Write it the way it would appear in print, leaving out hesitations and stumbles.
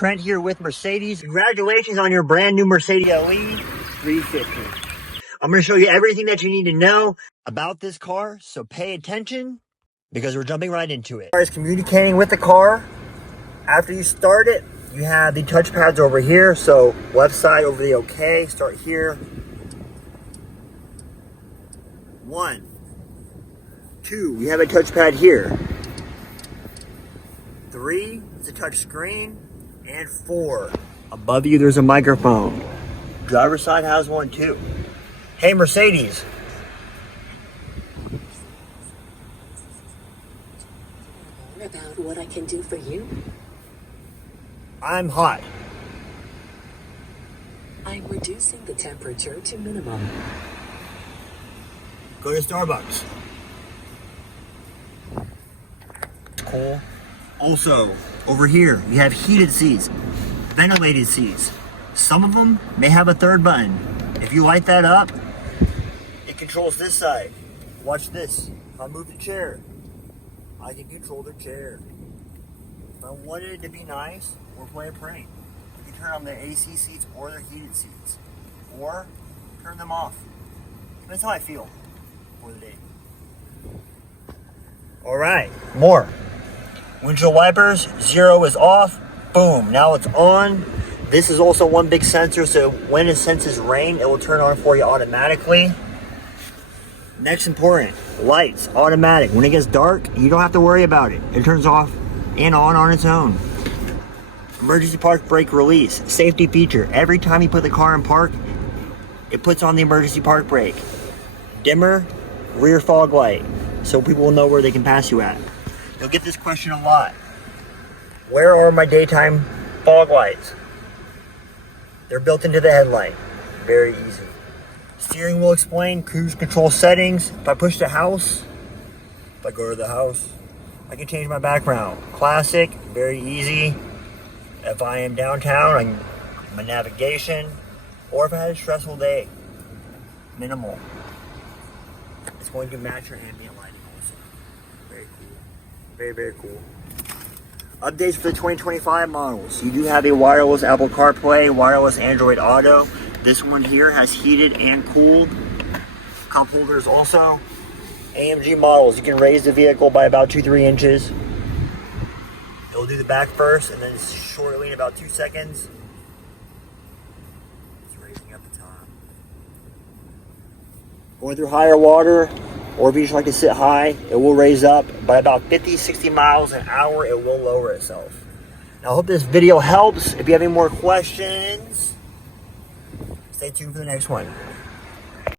Trent here with Mercedes. Congratulations on your brand new Mercedes GLE 350. I'm going to show you everything that you need to know about this car, so pay attention because we're jumping right into it. As far as communicating with the car, after you start it, you have the touch pads over here. So left side over the OK, start here. 1, 2, we have a touch pad here. 3 is a touch screen, and 4. Above you there's a microphone. Driver's side has one too. Hey Mercedes. About what I can do for you? I'm hot. I'm reducing the temperature to minimum. Go to Starbucks. Cool. Also, over here, you have heated seats, ventilated seats. Some of them may have a third button. If you light that up, it controls this side. Watch this. If I move the chair, I can control the chair. If I wanted it to be nice or play a prank, you can turn on the AC seats or the heated seats. Or turn them off. That's how I feel for the day. Alright, more. Windshield wipers, 0 is off. Boom, now it's on. This is also one big sensor, so when it senses rain, it will turn on for you automatically. Next important, lights, automatic. When it gets dark, you don't have to worry about it. It turns off and on its own. Emergency park brake release, safety feature. Every time you put the car in park, it puts on the emergency park brake. Dimmer, rear fog light, so people will know where they can pass you at. You'll get this question a lot. Where are my daytime fog lights? They're built into the headlight. Very easy. Steering wheel explain, cruise control settings. If I push the house, if I go to the house, I can change my background. Classic, very easy. If I am downtown, my navigation. Or if I had a stressful day, minimal. It's going to match your ambient lighting also. Very cool. Very, very cool. Updates for the 2025 models. You do have a wireless Apple CarPlay, wireless Android Auto. This one here has heated and cooled. Cup holders also. AMG models. You can raise the vehicle by about 2-3 inches. It'll do the back first and then shortly in about 2 seconds. It's raising up the top. Going through higher water, or if you just like to sit high, it will raise up by about 50-60 miles an hour. It will lower itself. Now I hope this video helps. If you have any more questions, stay tuned for the next one.